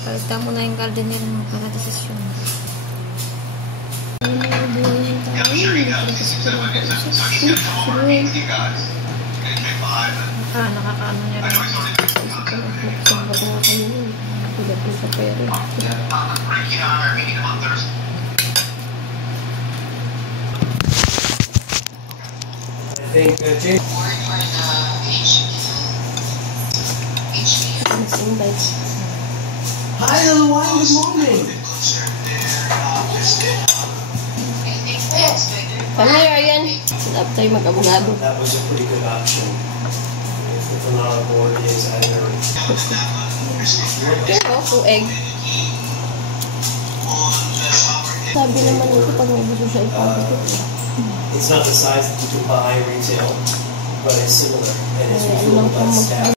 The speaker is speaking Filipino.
Palitan mo na yung gardener mo para desisyon. Ay, buhay yung tayo. Hindi ko desisyon ako isa. Nakakaano niya rin. Isip ko na magsang baga kayo. Tulad ko sa pera. I think James. Hi, little one. Good morning. Familiar yan. Sarap tayo mag-abogado. That was a pretty good option. If a lot of board is either. Pero, kueg. Sabi naman ito pag may gusto siya ipagod. It's not the size that you can buy retail, but it's similar and it's really about staff.